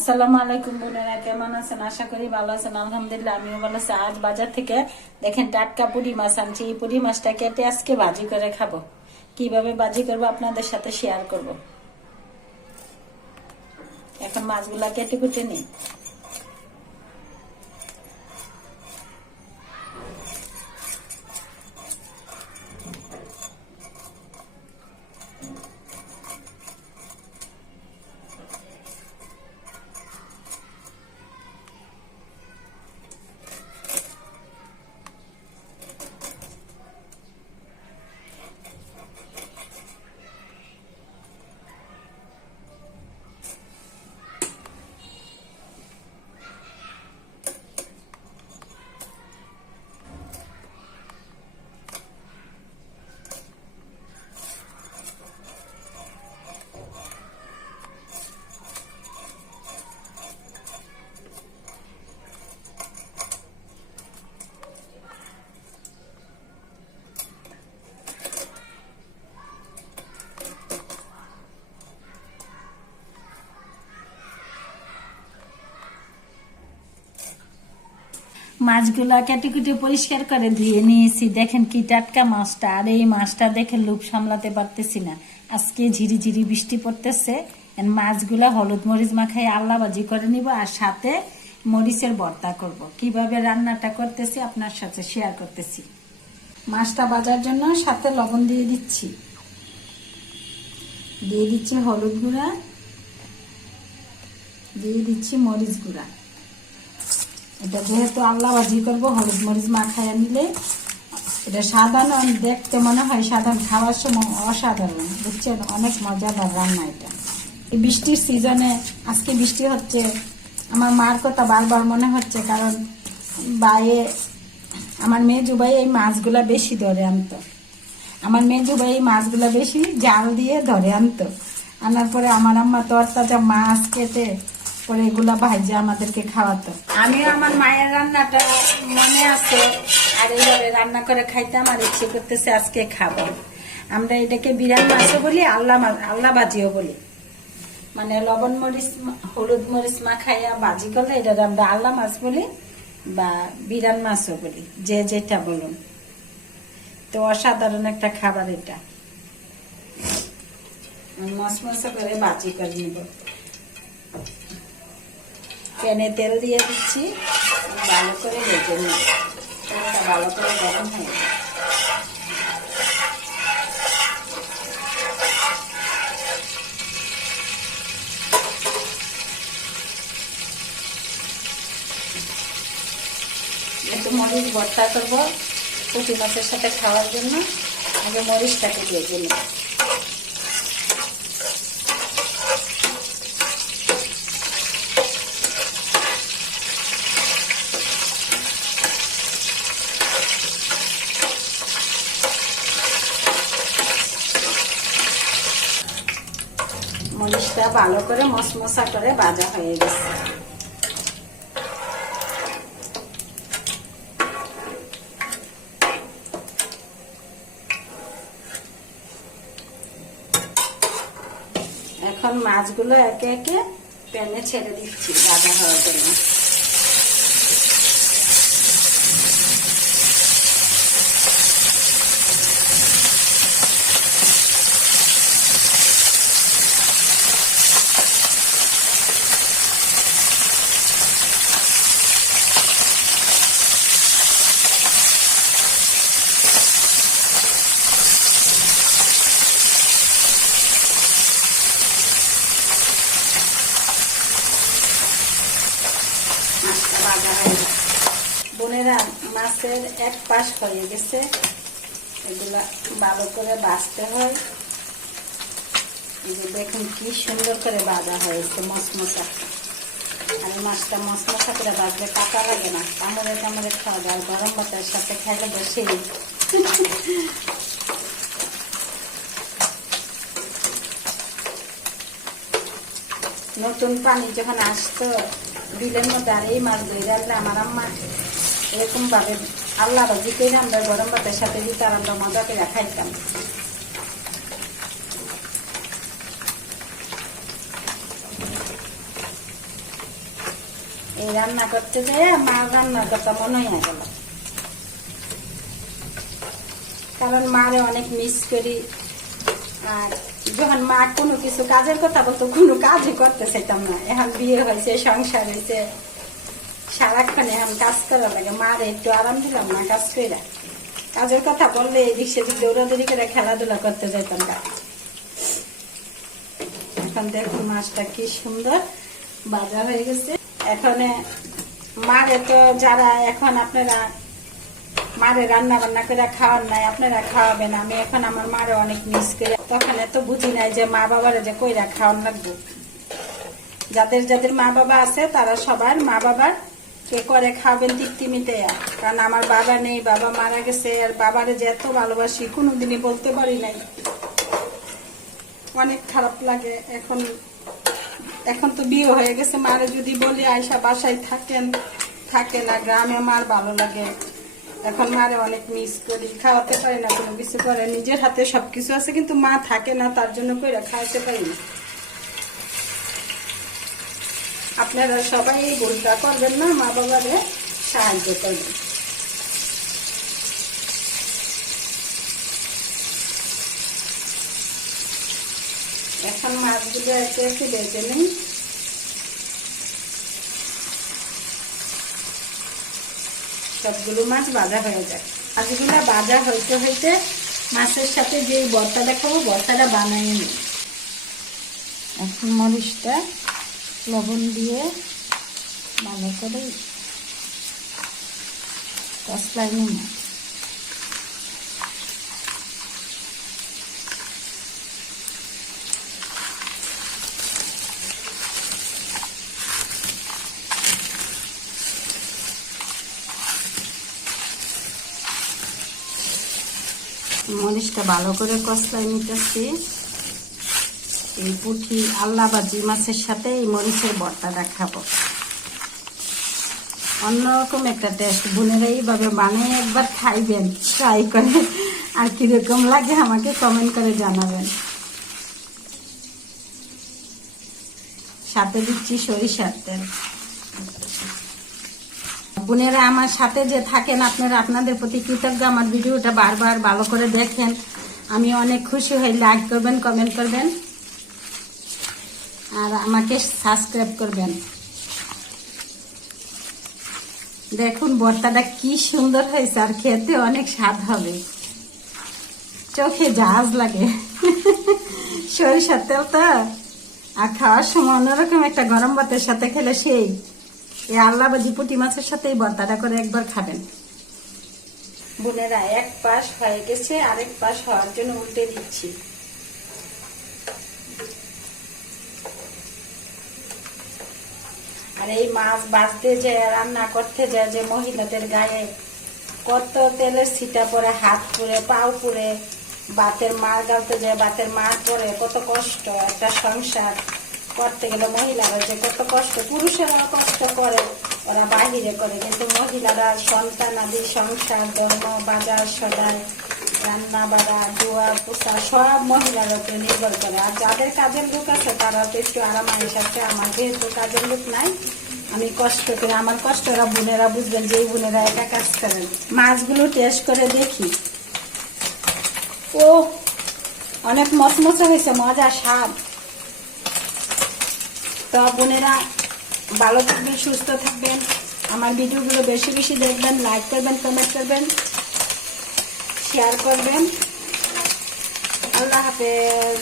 আসসালামু আলাইকুম বোনেরা, কেমন আছেন? আশা করি ভালো আছেন। আলহামদুলিল্লাহ আমিও ভালো আছি। আজ বাজার থেকে দেখেন টাটকা পুঁটি মাছ আনছি। এই পুঁটি মাছটা কেটে আজকে ভাজি করে খাবো। কিভাবে ভাজি করবো আপনাদের সাথে শেয়ার করব। এখন মাছগুলা কেটে কুটে নিই। মাছগুলা কেটে কুটে পরিষ্কার করে ধুয়ে নিয়েছি। দেখেন কি টাটকা মাছটা। আর এই মাছটা দেখে লোভ সামলাতে পারতেছি না। আজকে ঝিরিঝিরি বৃষ্টি পড়তেছে। মাছগুলা হলুদ মরিচ মাখাই আল্লা ভাজি করে নিব, আর সাথে মরিচের ভর্তা করব। কিভাবে রান্নাটা করতেছি আপনার সাথে শেয়ার করতেছি। মাছটা ভাজার জন্য সাথে লবণ দিয়ে দিচ্ছি, দিয়ে দিচ্ছি হলুদ গুঁড়া, দিয়ে দিচ্ছি মরিচ গুঁড়া। এটা যেহেতু আল্লা ভাজি করবো, হলুদ মরিচ মাখাইয়া নিলে এটা সাধারণ দেখতে মনে হয়, সাধারণ খাওয়ার সময় অসাধারণ, বুঝছেন? অনেক মজাদার রান্না এটা। এই বৃষ্টির সিজনে আজকে বৃষ্টি হচ্ছে, আমার মার কথা বারবার মনে হচ্ছে। কারণ আমার মেজু ভাই এই মাছগুলা বেশি ধরে আনতো। আমার মেজু ভাই এই মাছগুলা বেশি জাল দিয়ে ধরে আনতো। আনার পরে আমার আম্মা তরতাজা মাছ কেটে পরে এগুলা ভাইজা আমাদেরকে খাওয়াতো। আমিও আমার মায়ের রান্নাটা মনে আছে, আর এইভাবে রান্না করে খাইতে আমার ইচ্ছে করতেছে, আজকে খাবো। আমরা এটাকে বিরান মাছও বলি, আল্লা ভাজিও বলি। মানে লবণ মরিচ হলুদ মরিচ মাখাইয়া ভাজি করলে এটা আমরা আল্লা মাছ বলি বা বিরান মাছও বলি, যে যেটা বলুন। তো অসাধারণ একটা খাবার এটা। মশমশা করে ভাজি করে নিব। প্যানে তেল দিয়ে দিচ্ছি, ভালো করে ভেজে নিব। তেলটা ভালো করে গরম হয়ে যাবে। একটু মরিচ ভর্তা করবো পুঁটি মাছের সাথে খাওয়ার জন্য। আগে মরিচটাকে ভেজে নিব। মরিচটা ভালো করে মশমশা করে ভাজা হয়ে গেছে। এখন মাছগুলো একে একে প্যানে ছেড়ে দিচ্ছি ভাজা হওয়ার জন্য। বোনেরা, মাছের এক পাশ হয়ে গেছে, এগুলা ভালো করে ভাজতে হয়। দেখুন কি সুন্দর করে ভাজা হয়েছে মশমশা। আর মাছটা মশমশা করে ভাজলে কাটা লাগে না, কামড়ে কামড়ে খাওয়া যায়। গরম ভাতের সাথে খাইলে বসে নতুন পানি যখন আসতো বিলের মধ্যে, আর এই মাছ ধরে রাখলে আমার আম্মা এরকম ভাবে আল্লাহ ভাজি করে আমরা গরম ভাতের সাথে দিতে, আর আমরা মজা করে খাইতাম। এই রান্না করতে যেয়ে মার রান্নার কথা মনে হয়ে গেল, কারণ মারে অনেক মিস করি। আর যখন মা কোনো কিছু কাজের কথা বলতো কোনো কাজই করতে চাইতাম না। এখন বিয়ে হয়েছে, সংসার হয়েছে, সারাক্ষণ এখন কাজ করা লাগে। মারে একটু আরাম দিলাম না কাজ করে। কাজের কথা বললে এদিক সেদিক দৌড়াদৌড়ি করে খেলাধুলা করতে যাইতাম। এখন দেখুন মাছটা কি সুন্দর বাজার হয়ে গেছে। এখন মারে তো যারা এখন আপনারা মারে রান্না বান্না করে খাওয়ার নাই, আপনারা খাওয়াবেন। আমি এখন আমার মারে অনেক মিস করি। তখন এত বুঝি নাই যে মা বাবারে যে কইরা খাওয়ান লাগবে। যাদের যাদের মা বাবা আছে তারা সবার মা বাবার কে করে খাওয়াবেন তৃপ্তি মিটে। কারণ আমার বাবা নেই, বাবা মারা গেছে। আর বাবারে যে এত ভালোবাসি কোনোদিনই বলতে পারি নাই, অনেক খারাপ লাগে। এখন তো বিয়ে হয়ে গেছে, মারে যদি বলি আয়সা বাসায় থাকেন, থাকে না। গ্রামে মার ভালো লাগে। এখন মারে অনেক মিস করি, খাওয়াতে পারি না, কোনো কিছু করে। নিজের হাতে সবকিছু আছে কিন্তু মা থাকে না, তার জন্য কইরা খাওয়াতে পারি না। আপনারা সবাই এই ভুলটা করবেন না, মা বাবারে সাহায্য করবেন। এখন মাছগুলো একটু একটু বেজে নিই। সবগুলো মাছ ভাজা হয়ে যায়। মাছগুলো ভাজা হইতে হইতে মাছের সাথে যে ভর্তাটা খাবো ভর্তাটা বানিয়ে নিই। এখন মরিচটা লবণ দিয়ে ভালো করে কষলাই নিই। মরিচটা ভালো করে কষলাই নিতেছি। এই পুঁটি আল্লা ভাজি মাছের সাথে এই মরিচের ভর্তাটা খাবো, অন্যরকম একটা টেস্ট। বোনেরা এইভাবে বানিয়ে একবার খাইবেন, ট্রাই করে, আর কিরকম লাগে আমাকে কমেন্ট করে জানাবেন। সাথে দিচ্ছি সরিষার তেল। বোনেরা আমার সাথে যে থাকেন, আপনারা আপনাদের প্রতি কৃতজ্ঞ। আমার ভিডিওটা বারবার ভালো করে দেখেন, আমি অনেক খুশি হই। লাইক করবেন, কমেন্ট করবেন, আর আমাকে সাবস্ক্রাইব করবেন। দেখুন ভর্তাটা কি সুন্দর হয়েছে, আর খেতে অনেক স্বাদ হবে, চোখে জাহাজ লাগে। সরিষার তেল তো, আর খাওয়ার সময় অন্যরকম একটা গরম ভাতের সাথে খেলে সেই। এই আল্লা ভাজি পুঁটি মাছের সাথে এই ভর্তাটা করে একবার খাবেন। বোনেরা এক পাশ হয়ে গেছে, আরেক পাশ হওয়ার জন্য উল্টে দিচ্ছি। আর এই মাছ ভাজতে যায়, রান্না করতে যায় যে মহিলাদের গায়ে কত তেলের ছিটা পরে, হাত পুড়ে, পাও পুড়ে, বাতের মার গালতে যায়, বাতের মার পরে কত কষ্ট। একটা সংসার করতে গেলে মহিলারা যে কত কষ্ট, পুরুষেরা কষ্ট করে, ওরা বাহিরে করে, কিন্তু মহিলারা সন্তান আদি, সংসার, ধর্ম, বাজার সদাই, রান্না বাড়া, ধোয়া পোছা সব মহিলার উপরে নির্ভর করে। আর যাদের কাজের লোক আছে তারা তো একটু আরাম আয়েসাচ্ছে। আমার যেহেতু কাজের লোক নাই, আমি কষ্ট করে, আমার কষ্ট ওরা বোনেরা বুঝবেন, যে বোনেরা একা কাজ করেন। মাছগুলো টেস্ট করে দেখি, ও অনেক মচমচে হয়েছে, মজা স্বাদ। তো বোনেরা ভালো থাকবেন, সুস্থ থাকবেন। আমার ভিডিওগুলো বেশি বেশি দেখবেন, লাইক করবেন, কমেন্ট করবেন, শেয়ার করবেন। আল্লাহ হাফেজ।